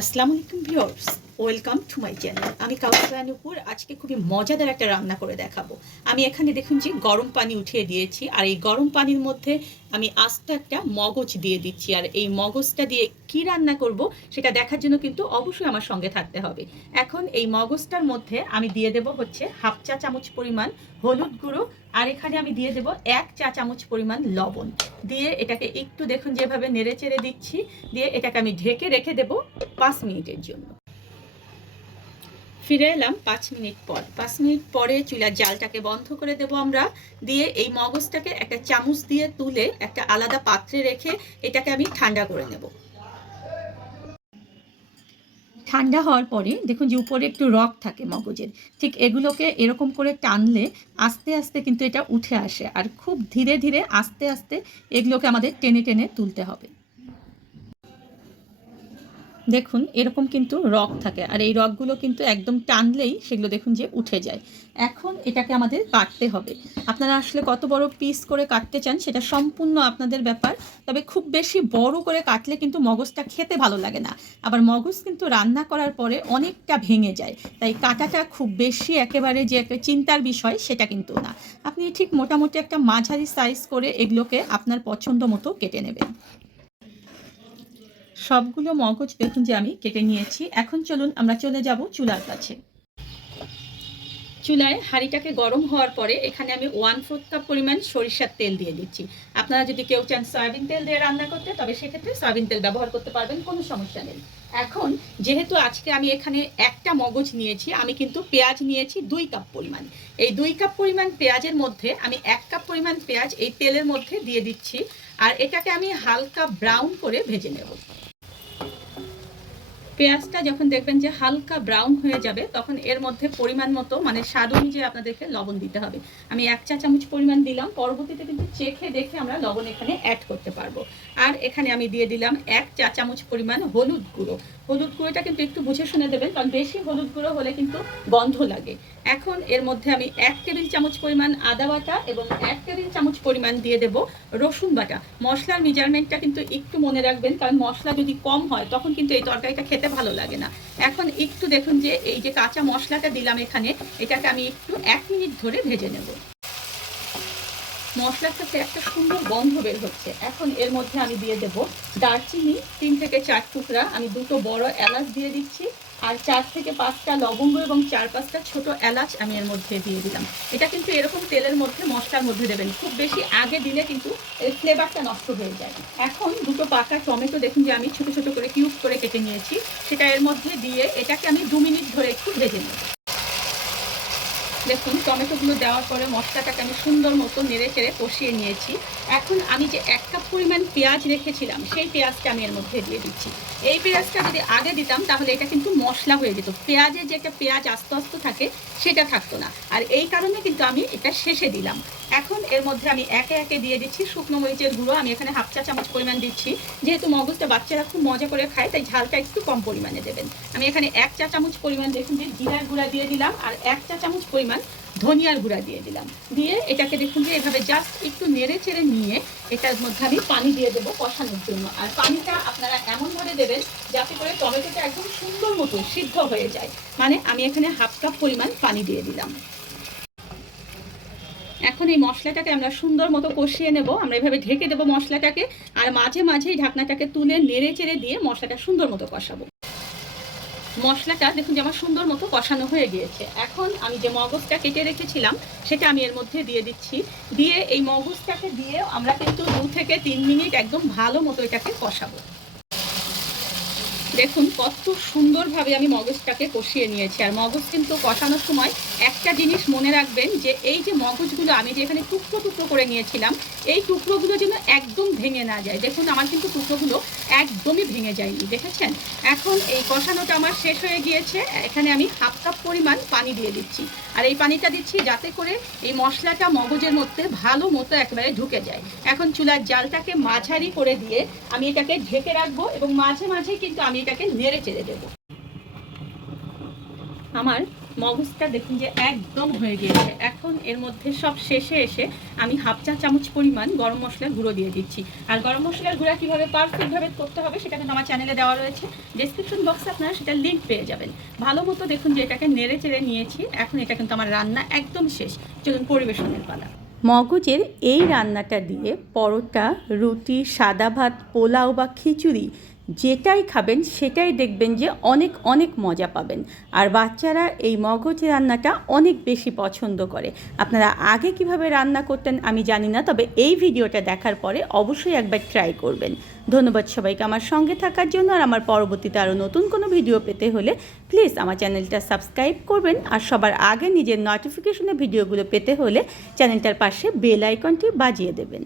আসসালামু আলাইকুম viewers, welcome to my channel. আমি কাউসানুপুর আজকে খুবই মজাদার একটা রান্না করে দেখাবো। আমি এখানে দেখুন যে গরম পানি উঠিয়ে দিয়েছি, আর এই গরম পানির মধ্যে আমি আস্ত একটা মগজ দিয়ে দিচ্ছি। আর এই মগজটা দিয়ে কি রান্না করব সেটা দেখার জন্য কিন্তু অবশ্যই আমার সঙ্গে থাকতে হবে। এখন এই মগজটার মধ্যে আমি দিয়ে দেব হচ্ছে হাফ চা চামচ পরিমাণ হলুদ গুঁড়ো, আর এখানে আমি দিয়ে দেব 1 চা চামচ পরিমাণ লবণ। দিয়ে এটাকে একটু দেখুন যেভাবে নেড়ে চেড়ে দিচ্ছি, দিয়ে এটাকে আমি ঢেকে রেখে দেব 5 মিনিটের জন্য। ফিরে এলাম 5 মিনিট পর। 5 মিনিট পরে চুলার জালটাকে বন্ধ করে দেব আমরা। দিয়ে এই মগজটাকে একটা চামচ দিয়ে তুলে একটা আলাদা পাত্রে রেখে এটাকে আমি ঠান্ডা করে নেব। ঠান্ডা হওয়ার পরে দেখুন যে উপরে একটু রক থাকে মগজের, ঠিক এগুলোকে এরকম করে টানলে আস্তে আস্তে কিন্তু এটা উঠে আসে, আর খুব ধীরে ধীরে আস্তে আস্তে এগুলোকে আমাদের টেনে টেনে তুলতে হবে। দেখুন এরকম কিন্তু রক থাকে, আর এই রকগুলো কিন্তু একদম টানলেই সেগুলো দেখুন যে উঠে যায়। এখন এটাকে আমাদের কাটতে হবে। আপনারা আসলে কত বড় পিস করে কাটতে চান সেটা সম্পূর্ণ আপনাদের ব্যাপার, তবে খুব বেশি বড় করে কাটলে কিন্তু মগজটা খেতে ভালো লাগে না। আবার মগজ কিন্তু রান্না করার পরে অনেকটা ভেঙে যায়, তাই কাটাটা খুব বেশি একেবারে যে একটা চিন্তার বিষয় সেটা কিন্তু না। আপনি ঠিক মোটামুটি একটা মাঝারি সাইজ করে এগুলোকে আপনার পছন্দ মতো কেটে নেবেন। সবগুলো মগজ দেখুন যে আমি কেটে নিয়েছি। এখন চলুন আমরা চলে যাব চুলার কাছে। চুলায় হাঁড়িটাকে গরম হওয়ার পরে এখানে আমি 1/4 কাপ পরিমাণ সরিষার তেল দিয়ে দিচ্ছি। আপনারা যদি কেউ চান সয়াবিন তেল দিয়ে রান্না করতে, তবে সেক্ষেত্রে সয়াবিন তেল ব্যবহার করতে পারবেন, কোনো সমস্যা নেই। এখন যেহেতু আজকে আমি এখানে একটা মগজ নিয়েছি, আমি কিন্তু পেঁয়াজ নিয়েছি 2 কাপ পরিমাণ। এই 2 কাপ পরিমাণ পেঁয়াজের মধ্যে আমি 1 কাপ পরিমাণ পেঁয়াজ এই তেলের মধ্যে দিয়ে দিচ্ছি, আর এটাকে আমি হালকা ব্রাউন করে ভেজে নেব। পেঁয়াজটা যখন দেখবেন যে হালকা ব্রাউন হয়ে যাবে, তখন এর মধ্যে পরিমাণ মতো মানে স্বাদ অনুযায়ী আপনাদেরকে লবণ দিতে হবে। আমি 1 চা চামচ পরিমাণ দিলাম, পরবর্তীতে কিন্তু চেখে দেখে আমরা লবণ এখানে অ্যাড করতে পারবো। আর এখানে আমি দিয়ে দিলাম 1 চা চামচ পরিমাণ হলুদ গুঁড়ো। হলুদ গুঁড়োটা কিন্তু একটু বুঝে শুনে দেবেন, কারণ বেশি হলুদ গুঁড়ো হলে কিন্তু গন্ধ লাগে। এখন এর মধ্যে আমি 1 টেবিল চামচ পরিমাণ আদা বাটা এবং 1 টেবিল চামচ পরিমাণ দিয়ে দেব রসুন বাটা। মশলার মেজারমেন্টটা কিন্তু একটু মনে রাখবেন, কারণ মশলা যদি কম হয় তখন কিন্তু এই তরকারিটা খেতে ভালো লাগে না। এখন একটু দেখুন যে এই যে কাঁচা মশলাটা দিলাম এখানে, এটাকে আমি একটু 1 মিনিট ধরে ভেজে নেব। মশলার সাথে একটা সুন্দর গন্ধ বের হচ্ছে। এখন এর মধ্যে আমি দিয়ে দেব দারচিনি 3 থেকে 4 টুকরা, আমি 2টো বড় এলাচ দিয়ে দিচ্ছি, আর 4 থেকে 5টা লবঙ্গ এবং 4-5টা ছোট এলাচ আমি এর মধ্যে দিয়ে দিলাম। এটা কিন্তু এরকম তেলের মধ্যে মশলার মধ্যে দেবেন, খুব বেশি আগে দিলে কিন্তু এর ফ্লেভারটা নষ্ট হয়ে যায়। এখন 2টো পাকা টমেটো দেখুন যে আমি ছোট ছোট করে কিউব করে কেটে নিয়েছি, সেটা এর মধ্যে দিয়ে এটাকে আমি 2 মিনিট ধরে একটু ভেজে নেব। দেখুন টমেটোগুলো দেওয়ার পরে মশলাটাকে আমি সুন্দর মতো নেড়ে চেড়ে কষিয়ে নিয়েছি। এখন আমি যে 1 কাপ পরিমাণ পেঁয়াজ রেখেছিলাম সেই পেঁয়াজটা আমি এর মধ্যে দিয়ে দিচ্ছি। এই পেঁয়াজটা যদি আগে দিতাম তাহলে এটা কিন্তু মশলা হয়ে যেত, পেঁয়াজের যে একটা পেঁয়াজ আস্তে আস্তে থাকে সেটা থাকতো না, আর এই কারণে কিন্তু আমি এটা শেষে দিলাম। এখন এর মধ্যে আমি একে একে দিয়ে দিচ্ছি শুকনো মরিচের গুঁড়ো। আমি এখানে হাফ চা চামচ পরিমাণ দিচ্ছি, যেহেতু মগজটা বাচ্চারা খুব মজা করে খায় তাই ঝালটা একটু কম পরিমাণে দেবেন। আমি এখানে 1 চা চামচ পরিমাণ দেখুন যে জিরার গুঁড়া দিয়ে দিলাম, আর 1 চা চামচ পরিমাণ ধনিয়ার গুঁড়া দিয়ে দিলাম। দিয়ে এটাকে দেখুন যে এভাবে জাস্ট একটু নেড়ে চেড়ে নিয়ে এটার মধ্যে আমি পানি দিয়ে দেবো কষানোর জন্য। আর পানিটা আপনারা এমনভাবে দেবেন যাতে করে টমেটোটা একদম সুন্দর মতো সিদ্ধ হয়ে যায়। মানে আমি এখানে হাফ কাপ পরিমাণ পানি দিয়ে দিলাম। এখন এই মশলাটাকে আমরা সুন্দর মতো কষিয়ে নেব। আমরা এভাবে ঢেকে দেবো মশলাটাকে, আর মাঝে মাঝেই ঢাকনাটাকে তুলে নেড়ে চেড়ে দিয়ে মশলাটা সুন্দর মতো কষাবো। মশলাটা দেখুন যে আমার সুন্দর মতো কষানো হয়ে গিয়েছে। এখন আমি যে মগজটা কেটে রেখেছিলাম সেটা আমি এর মধ্যে দিয়ে দিচ্ছি। দিয়ে এই মগজটাকে দিয়ে আমরা কিন্তু 2 থেকে 3 মিনিট একদম ভালো মতো এটাকে কষাবো। দেখুন কত সুন্দরভাবে আমি মগজটাকে কষিয়ে নিয়েছি। আর মগজ কিন্তু কষানোর সময় একটা জিনিস মনে রাখবেন, যে এই যে মগজগুলো আমি যে এখানে টুকরো টুকরো করে নিয়েছিলাম, এই টুকরোগুলো যেন একদম ভেঙে না যায়। দেখুন আমার কিন্তু টুকরোগুলো একদমই ভেঙে যায়নি, দেখেছেন। এখন এই কষানোটা আমার শেষ হয়ে গিয়েছে। এখানে আমি হাফ কাপ পরিমাণ পানি দিয়ে দিচ্ছি, আর এই পানিটা দিচ্ছি যাতে করে এই মশলাটা মগজের মধ্যে ভালো মতো একেবারে ঢুকে যায়। এখন চুলার জালটাকে মাঝারি করে দিয়ে আমি এটাকে ঢেকে রাখবো, এবং মাঝে মাঝে কিন্তু আমি এটাকে নেড়ে চেড়ে দেবো। আমার মগজটা দেখুন যে একদম হয়ে গিয়েছে। এখন এর মধ্যে সব শেষে এসে আমি হাফ চা চামচ পরিমাণ গরম মশলার গুঁড়ো দিয়ে দিচ্ছি। আর গরম মশলার গুঁড়া কীভাবে পারফেক্টভাবে করতে হবে সেটা কিন্তু আমার চ্যানেলে দেওয়া রয়েছে, ডেসক্রিপশন বক্সে আপনারা সেটা লিঙ্ক পেয়ে যাবেন। ভালো মতো দেখুন যে এটাকে নেড়ে চেড়ে নিয়েছি। এখন এটা কিন্তু আমার রান্না একদম শেষ। চলুন পরিবেশনের পালা। মগজের এই রান্নাটা দিয়ে পরোটা, রুটি, সাদা ভাত, পোলাও বা খিচুড়ি যেটাই খাবেন সেটাই দেখবেন যে অনেক অনেক মজা পাবেন। আর বাচ্চারা এই মগজ রান্নাটা অনেক বেশি পছন্দ করে। আপনারা আগে কিভাবে রান্না করতেন আমি জানি না, তবে এই ভিডিওটা দেখার পরে অবশ্যই একবার ট্রাই করবেন। ধন্যবাদ সবাইকে আমার সঙ্গে থাকার জন্য। আর আমার পরবর্তীতে আরও নতুন কোনো ভিডিও পেতে হলে প্লিজ আমার চ্যানেলটা সাবস্ক্রাইব করবেন। আর সবার আগে নিজের নোটিফিকেশনে ভিডিওগুলো পেতে হলে চ্যানেলটার পাশে বেল আইকনটি বাজিয়ে দেবেন।